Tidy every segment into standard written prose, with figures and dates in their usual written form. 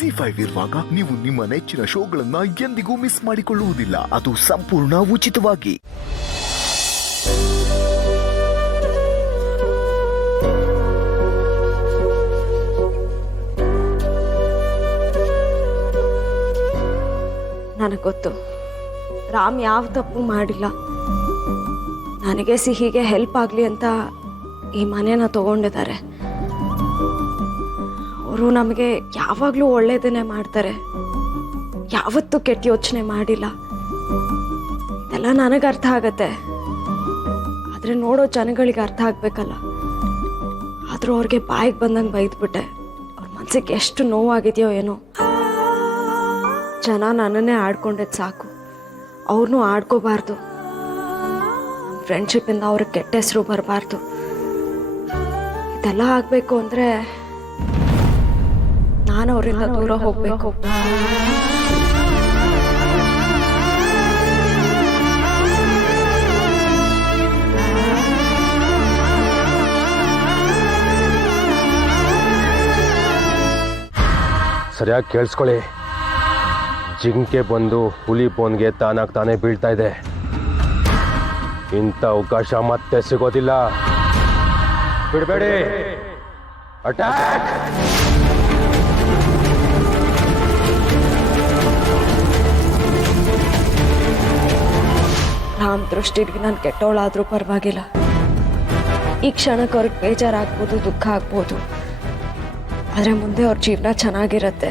ಜಿ5 ಇರುವಾಗ ನೀವು ನಿಮ್ಮ ನೆಚ್ಚಿನ ಶೋಗಳನ್ನ ಎಂದಿಗೂ ಮಿಸ್ ಮಾಡಿಕೊಳ್ಳುವುದಿಲ್ಲ. ಅದು ಸಂಪೂರ್ಣ ಉಚಿತವಾಗಿ. ನನಗೆ ಗೊತ್ತು, ರಾಮ್ ಯಾವ ತಪ್ಪು ಮಾಡಿಲ್ಲ. ನನಗೆ ಸಿಹಿಗೆ ಹೆಲ್ಪ್ ಆಗಲಿ ಅಂತ ಈ ಮನೇನ ತಗೊಂಡಿದ್ದಾರೆ. ಅವರು ನಮಗೆ ಯಾವಾಗಲೂ ಒಳ್ಳೇದನ್ನೇ ಮಾಡ್ತಾರೆ, ಯಾವತ್ತೂ ಕೆಟ್ಟ ಯೋಚನೆ ಮಾಡಿಲ್ಲ. ಇದೆಲ್ಲ ನನಗೆ ಅರ್ಥ ಆಗತ್ತೆ, ಆದರೆ ನೋಡೋ ಜನಗಳಿಗೆ ಅರ್ಥ ಆಗಬೇಕಲ್ಲ. ಆದರೂ ಅವ್ರಿಗೆ ಬಾಯಿಗೆ ಬಂದಂಗೆ ಬೈದ್ಬಿಟ್ಟೆ. ಅವ್ರ ಮನಸ್ಸಿಗೆ ಎಷ್ಟು ನೋವಾಗಿದೆಯೋ ಏನೋ. ಜನ ನನ್ನನ್ನೇ ಆಡ್ಕೊಂಡಿದ್ದು ಸಾಕು, ಅವ್ರನ್ನೂ ಆಡ್ಕೋಬಾರ್ದು. ನಮ್ಮ ಫ್ರೆಂಡ್ಶಿಪ್ಪಿಂದ ಅವ್ರಿಗೆ ಕೆಟ್ಟ ಹೆಸರು ಬರಬಾರ್ದು. ಇದೆಲ್ಲ ಆಗಬೇಕು ಅಂದರೆ ನಾನು ಅವರಿಂದ ದೂರ ಹೋಗಬೇಕು. ಸರಿಯಾಗಿ ಕೇಳಿಸ್ಕೊಳ್ಳಿ. ಜಿಂಕೆ ಬಂದು ಹುಲಿ ಬೋನ್ಗೆ ತಾನಾಗಿ ತಾನೇ ಬೀಳ್ತಾ ಇದೆ. ಇಂಥ ಅವಕಾಶ ಮತ್ತೆ ಸಿಗೋದಿಲ್ಲ. ಬಿಡಬೇಡಿ, ಅಟ್ಯಾಕ್! ರಾಮ್ ದೃಷ್ಟಿಗೆ ನಾನು ಕೆಟ್ಟವಳಾದರೂ ಪರವಾಗಿಲ್ಲ. ಈ ಕ್ಷಣಕ್ಕೆ ಅವ್ರಿಗೆ ಬೇಜಾರಾಗ್ಬೋದು, ದುಃಖ ಆಗ್ಬೋದು, ಆದರೆ ಮುಂದೆ ಅವ್ರ ಜೀವನ ಚೆನ್ನಾಗಿರತ್ತೆ.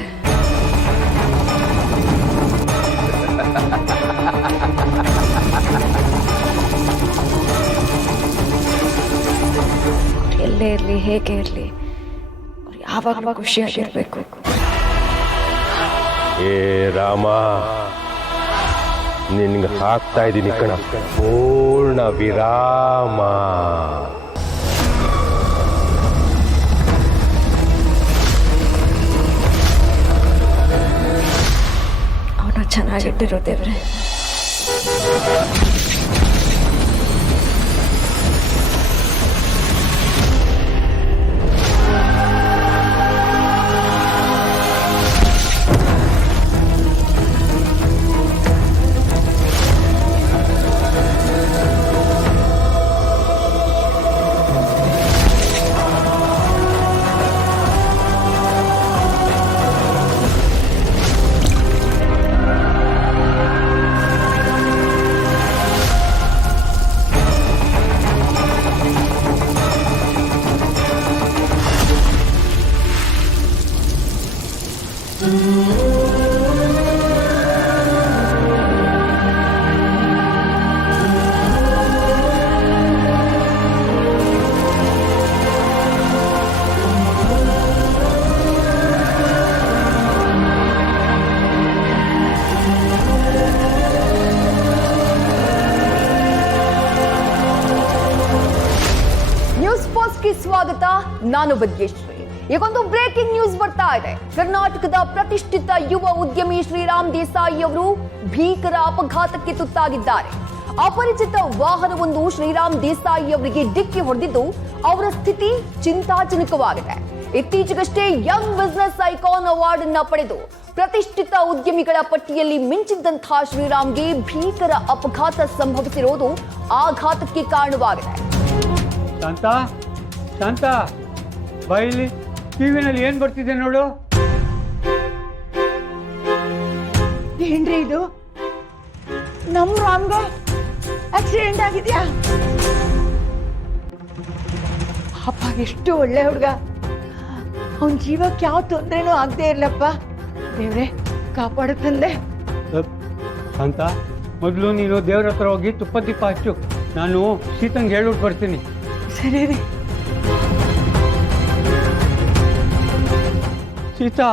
ಎಲ್ಲೇ ಇರಲಿ, ಹೇಗೆ ಇರಲಿ, ಅವ್ರು ಯಾವಾಗಲೂ ಖುಷಿಯಾಗಿರ್ಬೇಕು. ಏ ರಾಮ, ನಿನ್ಗೆ ಹಾಕ್ತಾ ಇದ್ದೀನಿ ಕಣ ಪೂರ್ಣ ವಿರಾಮ. ಅವನ್ನ ಚೆನ್ನಾಗಿಟ್ಟಿರೋ ದೇವ್ರೆ. ಸ್ವಾಗತ. ನಾನು ಭಾಗ್ಯಶ್ರೀ. ಈಗೊಂದು ಬ್ರೇಕಿಂಗ್ ನ್ಯೂಸ್ ಬರ್ತಾ ಇದೆ. ಕರ್ನಾಟಕದ ಪ್ರತಿಷ್ಠಿತ ಯುವ ಉದ್ಯಮಿ ಶ್ರೀರಾಮ್ ದೇಸಾಯಿ ಅವರು ಭೀಕರ ಅಪಘಾತಕ್ಕೆ ತುತ್ತಾಗಿದ್ದಾರೆ. ಅಪರಿಚಿತ ವಾಹನವೊಂದು ಶ್ರೀರಾಮ್ ದೇಸಾಯಿ ಅವರಿಗೆ ಡಿಕ್ಕಿ ಹೊಡೆದಿದ್ದು ಅವರ ಸ್ಥಿತಿ ಚಿಂತಾಜನಕವಾಗಿದೆ. ಇತ್ತೀಚೆಗಷ್ಟೇ ಯಂಗ್ ಬಿಸಿನೆಸ್ ಐಕಾನ್ ಅವಾರ್ಡ್ ಅನ್ನ ಪಡೆದು ಪ್ರತಿಷ್ಠಿತ ಉದ್ಯಮಿಗಳ ಪಟ್ಟಿಯಲ್ಲಿ ಮಿಂಚಿದ್ದಂತಹ ಶ್ರೀರಾಮ್ಗೆ ಭೀಕರ ಅಪಘಾತ ಸಂಭವಿಸಿರುವುದು ಆಘಾತಕ್ಕೆ ಕಾರಣವಾಗಿದೆ. ಶಾಂತ, ಬಾಯಿಲಿ ಟಿವಿನಲ್ಲಿ ಏನ್ ಬರ್ತಿದೆ ನೋಡು. ಏನ್ರಿ ಇದು? ನಮ್ ರಾಮ್ಗೆ ಆಕ್ಸಿಡೆಂಟ್ ಆಗಿದ್ಯಾ? ಅಪ್ಪ ಎಷ್ಟು ಒಳ್ಳೆ ಹುಡುಗ, ಅವನ ಜೀವಕ್ಕೆ ಯಾವ ತೊಂದರೆನೂ ಆಗದೆ ಇರ್ಲಪ್ಪ. ದೇವ್ರೆ ಕಾಪಾಡು ತಂದೆ. ಶಾಂತ, ಮೊದಲು ನೀನು ದೇವ್ರ ಹತ್ರ ಹೋಗಿ ತುಪ್ಪ ದೀಪ ಹಚ್ಚು. ನಾನು ಸೀತಂಗೆ ಹೇಳ್ಬಿಟ್ಟು ಬರ್ತೀನಿ. ಸರಿ ರೀ. ಸೀತಾ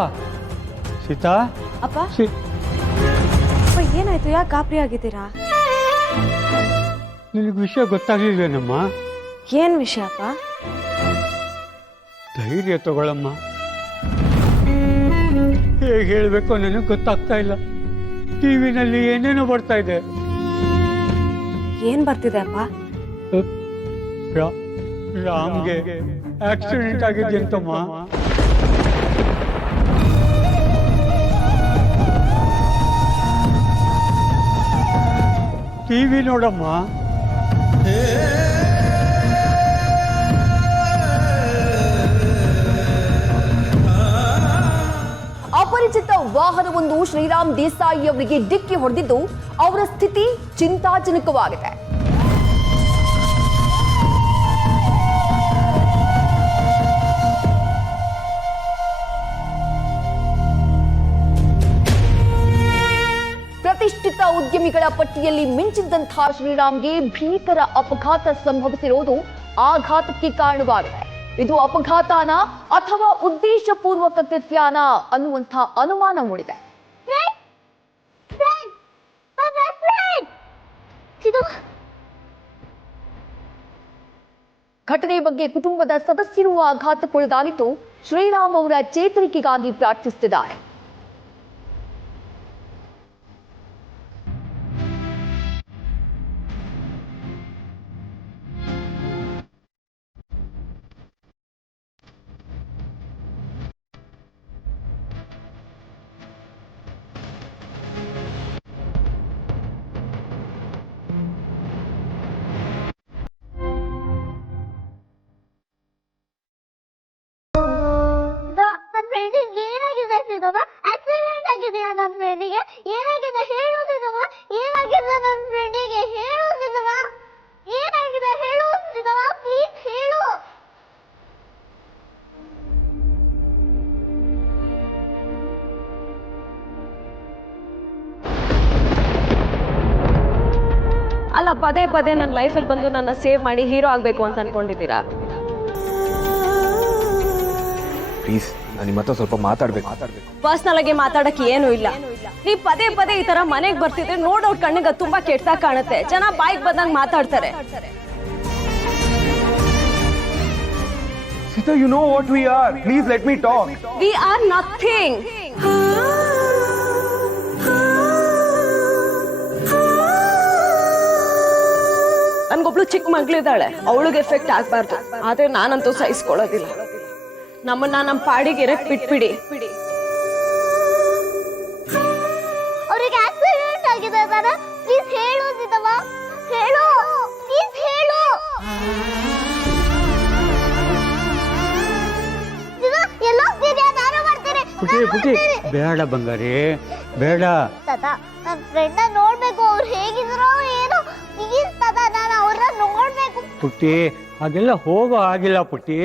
ಅಪ್ಪ, ಏನಾಯ್ತು? ಯಾಕೆ ಗಾಬರಿ ಆಗಿದ್ದೀರಾ? ನಿನಗೆ ವಿಷಯ ಗೊತ್ತಾಗ್ಲಿಲ್ವೇನಮ್ಮ? ಏನ್ ವಿಷಯ ಅಪ್ಪ? ಧೈರ್ಯ ತಗೊಳಮ್ಮ. ಹೇಗೆ ಹೇಳ್ಬೇಕು ನನಗೆ ಗೊತ್ತಾಗ್ತಾ ಇಲ್ಲ. ಟಿವಿನಲ್ಲಿ ಏನೇನೋ ಬರ್ತಾ ಇದೆ. ಏನ್ ಬರ್ತಿದೆ ಅಪ್ಪ? ರಾಮ್ಗೆ ಆಕ್ಸಿಡೆಂಟ್ ಆಗಿದೆ ಅಂತಮ್ಮ. ಟಿವಿ ನೋಡಮ್ಮ. ಅಪರಿಚಿತ ವಾಹನವೊಂದು ಶ್ರೀರಾಮ್ ದೇಸಾಯಿ ಅವರಿಗೆ ಡಿಕ್ಕಿ ಹೊಡೆದಿದ್ದು ಅವರ ಸ್ಥಿತಿ ಚಿಂತಾಜನಕವಾಗಿದೆ. ಪ್ರತಿಷ್ಠಿತ ಉದ್ಯಮಿಗಳ ಪಟ್ಟಿಯಲ್ಲಿ ಮಿಂಚಿದ್ದಂತಹ ಶ್ರೀರಾಮ್ಗೆ ಭೀಕರ ಅಪಘಾತ ಸಂಭವಿಸಿರುವುದು ಆಘಾತಕ್ಕೆ ಕಾರಣವಾಗಿದೆ. ಇದು ಅಪಘಾತನ ಅಥವಾ ಉದ್ದೇಶಪೂರ್ವಕ ಕೃತ್ಯನ ಅನ್ನುವಂಥ ಅನುಮಾನ ಮೂಡಿದೆ. ಘಟನೆ ಬಗ್ಗೆ ಕುಟುಂಬದ ಸದಸ್ಯರು ಆಘಾತಕ್ಕೊಳಗಾಗಿದ್ದು ಶ್ರೀರಾಮ್ ಅವರ ಚೇತರಿಕೆಗಾಗಿ ಪ್ರಾರ್ಥಿಸುತ್ತಿದ್ದಾರೆ. ಅಲ್ಲ, ಪದೇ ಪದೇ ನನ್ನ ಲೈಫಲ್ಲಿ ಬಂದು ನನ್ನ ಸೇವ್ ಮಾಡಿ ಹೀರೋ ಆಗಬೇಕು ಅಂತ ಅನ್ಕೊಂಡಿದ್ದೀರಾ? ಪ್ಲೀಸ್, ನಾನು ನಿಮ್ಮ ಹತ್ರ ಸ್ವಲ್ಪ ಮಾತಾಡ್ಬೇಕು. ಪರ್ಸನಲ್ ಆಗಿ ಮಾತಾಡಕ್ಕೆ ಏನೂ ಇಲ್ಲ. ನೀವು ಪದೇ ಪದೇ ಈ ತರ ಮನೆಗೆ ಬರ್ತಿದ್ರೆ ನೋಡೋರ್ ಕಣ್ಣಿಗೆ ತುಂಬಾ ಕೆಟ್ಟದಾಗ ಕಾಣುತ್ತೆ. ಜನ ಬಾಯಿಗೆ ಬಂದಂಗೆ ಮಾತಾಡ್ತಾರೆ. Sita, you know what we are. Please let me talk. We are nothing. ನನ್ಗೊಬ್ಳು ಚಿಕ್ಕ ಮಗಳಿದ್ದಾಳೆ, ಅವಳಿಗೆ ಎಫೆಕ್ಟ್ ಆಗ್ಬಾರ್ದು. ಆದ್ರೆ ನಾನಂತೂ ಸಹಿಸ್ಕೊಳ್ಳೋದಿಲ್ಲ. ನಮ್ಮನ್ನ ನಮ್ಮ ಪಾಡಿಗೆ ಇರಕ್ ಬಿಟ್ಬಿಡಿ. ಅವ್ರಿಗೆ ಆಕ್ಸಿಡೆಂಟ್ ಆಗಿದೆ ತಾನೆ, ಪ್ಲೀಸ್ ಹೇಳು ಸಿದ್ದಮ್ಮ, ಹೇಳು, ಪ್ಲೀಸ್ ಹೇಳು. ಎಲ್ಲೋ ಹೋಗ್ತಿದ್ಯಾ? ನಾನು ಮಾಡ್ತೇನೆ. ಪುಟಿ ಬೇಡ ಬಂಗಾರಿ, ಬೇಡ. ತಾತ, ನನ್ನ ಫ್ರೆಂಡ್ ನೋಡ್ಬೇಕು, ಅವ್ರು ಹೇಗಿದ್ರೋ ಏನೋ. ಪ್ಲೀಸ್ ತಾತ, ನಾನು ಅವ್ರನ್ನ ನೋಡ್ಬೇಕು. ಪುಟ್ಟಿ, ಹಾಗೆಲ್ಲ ಹೋಗೋ ಆಗಿಲ್ಲ ಪುಟ್ಟಿ.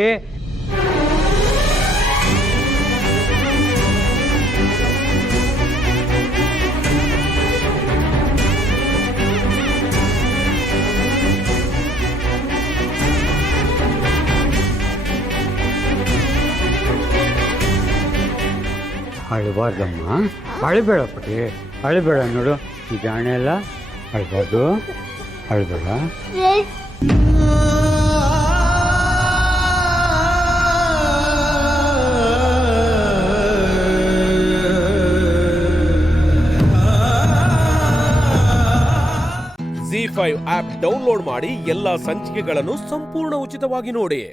ಅಳಬಾರ್ದಮ್ಮ, ಅಳಬೇಡ ಪುಟ್ಟಿ, ಅಳಬೇಡ. ನೋಡು, ಈ ಜಾಣೆ ಎಲ್ಲ ಅಳಬಾರ್ದು, ಅಳಬೇಡ. ZEE5 ಆಪ್ ಡೌನ್ಲೋಡ್ ಮಾಡಿ ಎಲ್ಲಾ ಸಂಚಿಕೆಗಳನ್ನು ಸಂಪೂರ್ಣ ಉಚಿತವಾಗಿ ನೋಡಿ.